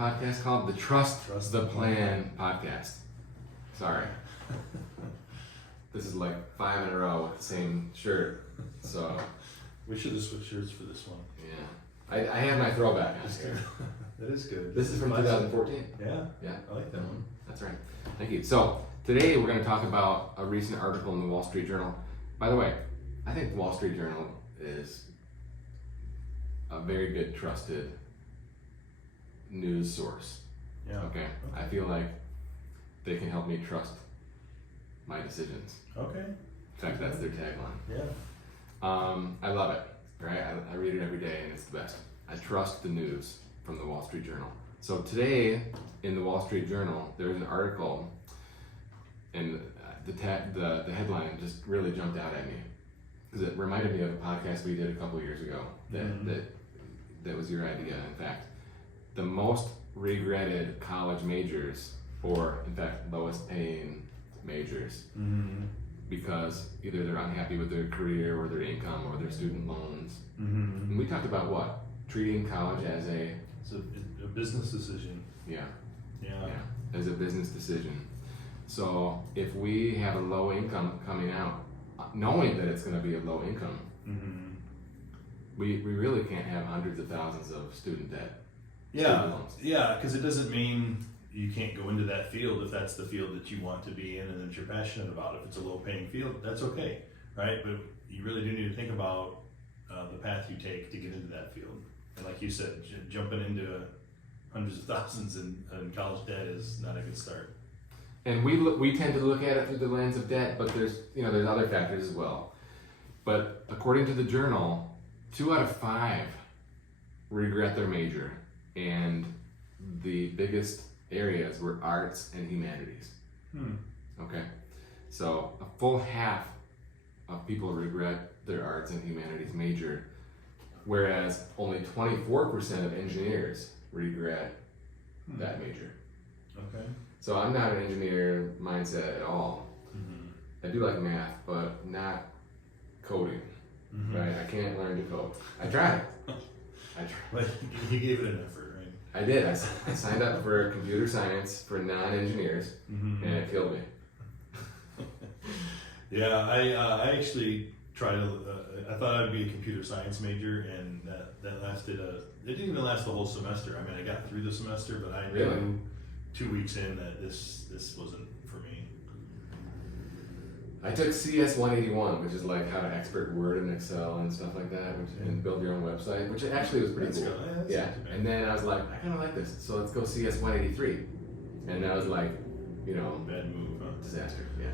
podcast called? The Trust the Plan podcast. Sorry. This is like 5 in a row with the same shirt. So we should have switched shirts for this one. Yeah. I have my throwback on here. That is good. This is from 2014. Yeah? Yeah. I like that one. That's right. Thank you. So today we're going to talk about a recent article in the Wall Street Journal. By the way, I think the Wall Street Journal is a very good trusted news source. Yeah. Okay. I feel like they can help me trust my decisions. Okay. In fact, that's their tagline. Yeah. I love it. Right. I read it every day, and it's the best. I trust the news from the Wall Street Journal. So today in the Wall Street Journal, there's an article, and the headline just really jumped out at me because it reminded me of a podcast we did a couple years ago. That was your idea. In fact, the most regretted college majors, or in fact, lowest paying majors, because either they're unhappy with their career or their income or their student loans. And we talked about what? Treating college as it's a business decision. Yeah, Yeah. as a business decision. So if we have a low income coming out, knowing that it's going to be a low income, we really can't have hundreds of thousands of student debt. Yeah, yeah, because it doesn't mean you can't go into that field if that's the field that you want to be in and that you're passionate about. If it's a low-paying field, that's okay, right? But you really do need to think about the path you take to get into that field. And like you said, jumping into hundreds of thousands in college debt is not a good start. And we tend to look at it through the lens of debt, but there's other factors as well. But according to the journal, 2 out of 5 regret their major, and the biggest areas were arts and humanities. Okay, so a full half of people regret their arts and humanities major, whereas only 24% of engineers regret that major. Okay. So I'm not an engineer mindset at all. I do like math, but not coding. Right? I can't learn to code. I tried. But you gave it an effort, right? I did. I signed up for computer science for non-engineers, and it killed me. Yeah, I actually tried. I thought I'd be a computer science major, and that lasted it didn't even last the whole semester. I mean, I got through the semester, but I knew 2 weeks in that this wasn't for me. I took CS 181, which is like how to expert Word and Excel and stuff like that, and build your own website, which actually was pretty cool. Yeah, and then I was like, I kind of like this, so let's go CS 183, and that was like, Bad move, huh? disaster. Yeah.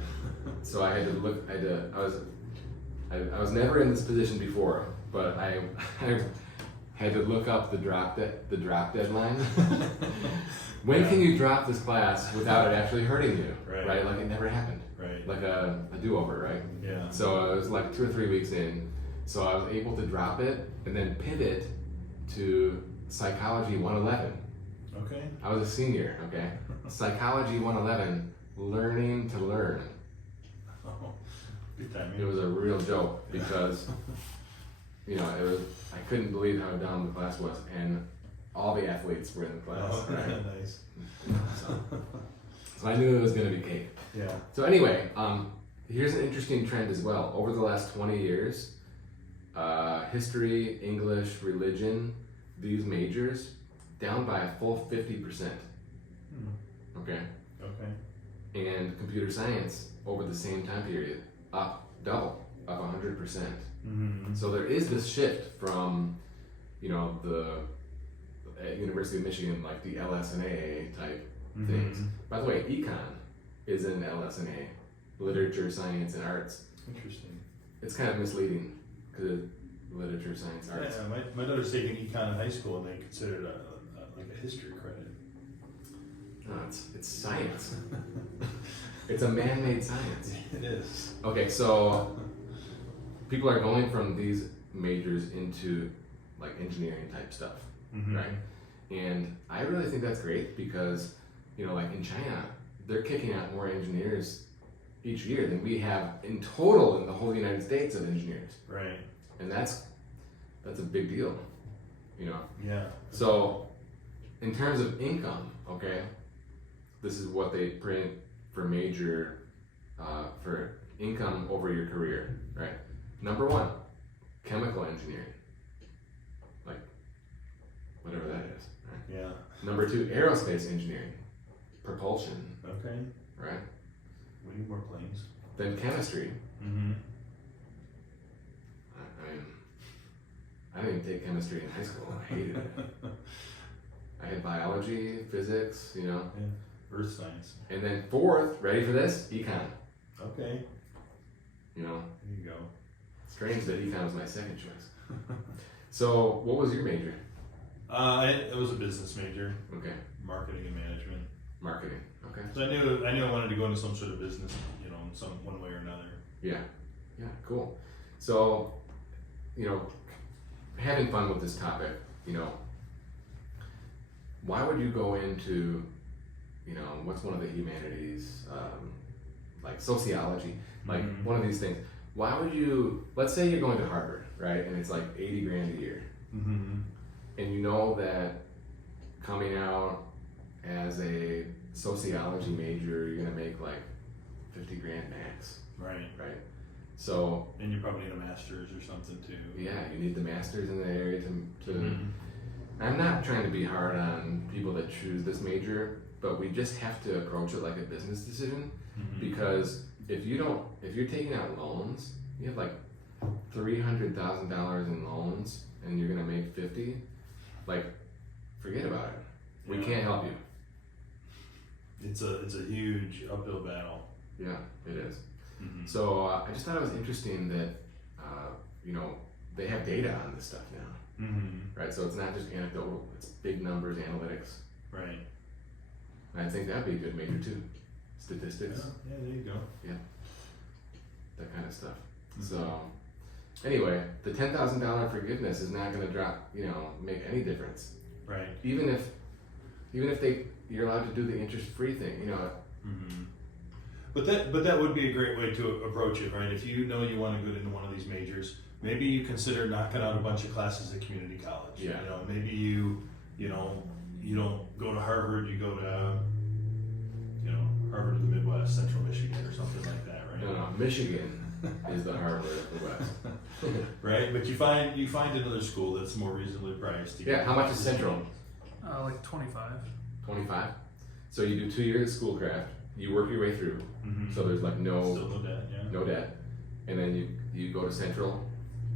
So I had to look. I was never in this position before, but I had to look up the drop deadline. When can you drop this class without it actually hurting you? Right? Like it never happened. Right. Like a do-over, right? Yeah. So it was like 2 or 3 weeks in. So I was able to drop it and then pivot to Psychology 111. Okay. I was a senior, okay? Psychology 111, learning to learn. Oh, good timing. It was a real joke because, I couldn't believe how dumb the class was, and all the athletes were in the class. Oh, right? Nice. So I knew it was going to be cake. Yeah. So anyway, here's an interesting trend as well. Over the last 20 years, history, English, religion, these majors, down by a full 50%. Okay? Okay. And computer science, over the same time period, up 100%. So there is this shift from, the at University of Michigan, like the LS&A type things. By the way, econ is in LS&A, literature, science, and arts. Interesting. It's kind of misleading because literature, science, arts. Yeah, my daughter's taking econ in high school, and they consider it like a history credit. No, it's science. It's a man-made science. It is. Okay, so people are going from these majors into like engineering type stuff, right? And I really think that's great because, like in China, they're kicking out more engineers each year than we have in total in the whole United States of engineers. Right. And that's a big deal, Yeah. So in terms of income, okay, this is what they print for major, for income over your career, right? Number one, chemical engineering, like whatever that is, right? Yeah. Number two, aerospace engineering, propulsion, Okay. right? We need more planes. Then chemistry. Mm-hmm. I mean, I didn't even take chemistry in high school. I hated it. I had biology, physics, you know. Yeah. Earth science. And then fourth, ready for this? Econ. Okay. You know, There you go. strange that econ was my second choice. So, what was your major? It was a business major, Okay, marketing and management. marketing. Okay. So I knew I wanted to go into some sort of business, you know, in some one way or another. Yeah, cool. So, you know, having fun with this topic, you know, why would you go into, you know, what's one of the humanities, like sociology, like one of these things? Why would you, let's say you're going to Harvard, right, and it's like 80 grand a year, Mm-hmm. and you know that coming out as a sociology major, you're gonna make like 50 grand max, Right. right? So, And you probably need a master's or something too. yeah, you need the masters in the area to Mhm. I'm not trying to be hard on people that choose this major, but we just have to approach it like a business decision, Mhm. because if you're taking out loans, you have like $300,000 in loans and you're gonna make 50, like, forget about it. We Yeah. can't help you. It's a huge uphill battle. Yeah, it is. Mm-hmm. So I just thought it was interesting that, you know, they have data on this stuff now, Mm-hmm. right? So it's not just anecdotal, it's big numbers, analytics. Right. And I think that'd be a good major too. Statistics, Yeah, there you go. that kind of stuff. Mhm. So anyway, the $10,000 forgiveness is not gonna make any difference. Right. Even if you're allowed to do the interest-free thing, you know. Mm-hmm. But that would be a great way to approach it, right? If you know you want to go into one of these majors, maybe you consider knocking out a bunch of classes at community college. Yeah. You know, maybe you don't go to Harvard, you go to Harvard of the Midwest, Central Michigan, or something like that, right? No, Michigan is the Harvard of the West. Right, but you find another school that's more reasonably priced. Yeah, how much is Central? Like 25. 25. So you do 2 years of schoolcraft, you work your way through, Mm-hmm. so there's like Still no debt, yeah. no debt, and then you go to Central,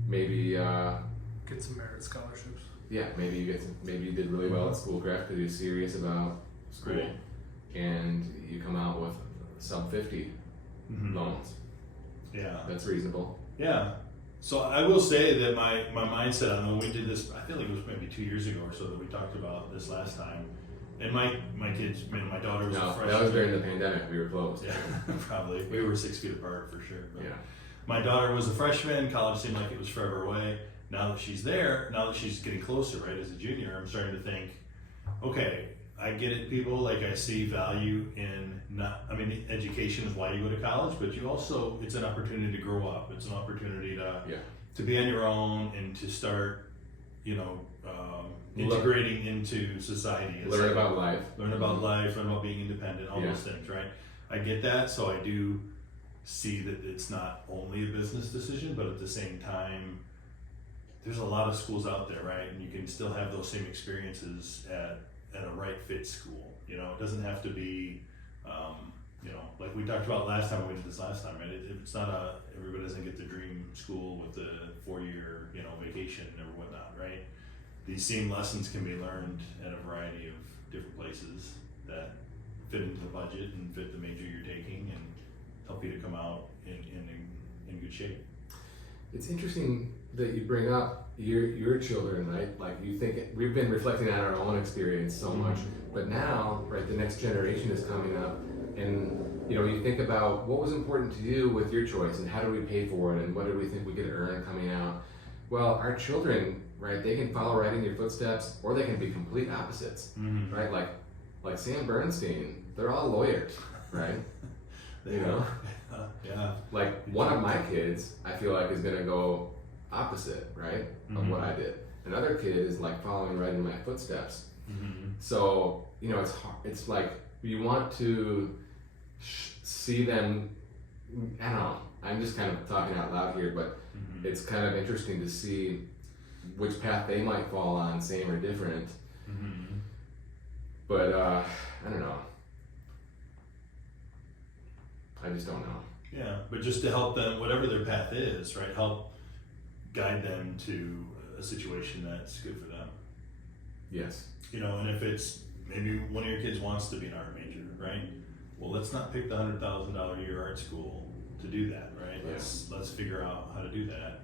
maybe Get some merit scholarships. maybe you did really well at schoolcraft because you're serious about school, Right. and you come out with sub 50 Mhm. loans. Yeah. That's reasonable. Yeah. So I will say that my mindset on when we did this, I feel like it was maybe 2 years ago or so that we talked about this last time. And my kids, my daughter was a No, freshman. that was during the pandemic. We were closed. Yeah, probably. We were 6 feet apart for sure. But Yeah. my daughter was a freshman. College seemed like it was forever away. Now that she's there, now that she's getting closer, right, as a junior, I'm starting to think, okay, I get it, people. Like, I see value in education is why you go to college, but you also, it's an opportunity to grow up. It's an opportunity to be on your own and to start, integrating into society. It's Learn like- about life. learn about life, learn about being independent, all Yeah. those things, right? I get that, so I do see that it's not only a business decision, but at the same time, there's a lot of schools out there, right? And you can still have those same experiences at a right fit school. You know, it doesn't have to be, like we talked about last time, we did this last time, right? It's not everybody doesn't get the dream school with the 4-year, vacation or whatnot, right? These same lessons can be learned at a variety of different places that fit into the budget and fit the major you're taking and help you to come out in good shape. It's interesting that you bring up your children, right? Like you think we've been reflecting on our own experience so much, but now, right, the next generation is coming up, and you think about what was important to you with your choice, and how do we pay for it, and what do we think we could earn coming out. Well, our children, right, they can follow right in your footsteps, or they can be complete opposites, Mm-hmm. right? Like Sam Bernstein, they're all lawyers, right? Yeah. Like one of my kids, I feel like is gonna go opposite, right, of Mhm. what I did. Another kid is like following right in my footsteps, So, it's hard. It's like you want to see them. I don't know. I'm just kind of talking out loud here, but it's kind of interesting to see which path they might fall on, same or different. But I don't know. I just don't know. Yeah, but just to help them, whatever their path is, right? Help guide them to a situation that's good for them. Yes. And if it's maybe one of your kids wants to be an art major, right? Well, let's not pick the $100,000 a year art school to do that, right? Yeah. Let's figure out how to do that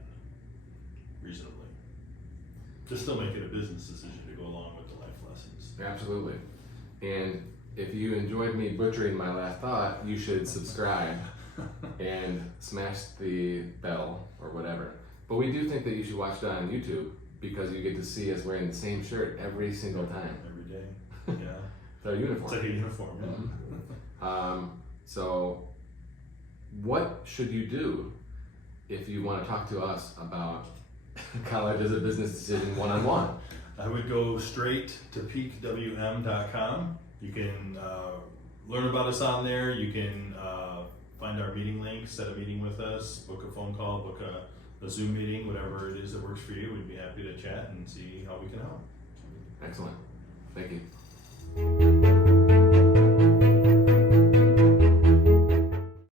reasonably. Just still make it a business decision to go along with the life lessons. Absolutely. And if you enjoyed me butchering my last thought, you should subscribe and smash the bell or whatever. But we do think that you should watch it on YouTube because you get to see us wearing the same shirt every single time. Every day. Yeah. It's our uniform. It's like a uniform, yeah. So what should you do if you want to talk to us about college as a business decision one-on-one? I would go straight to peakwm.com. You can learn about us on there. You can find our meeting link, set a meeting with us, book a phone call, book a Zoom meeting, whatever it is that works for you. We'd be happy to chat and see how we can help. Excellent. Thank you.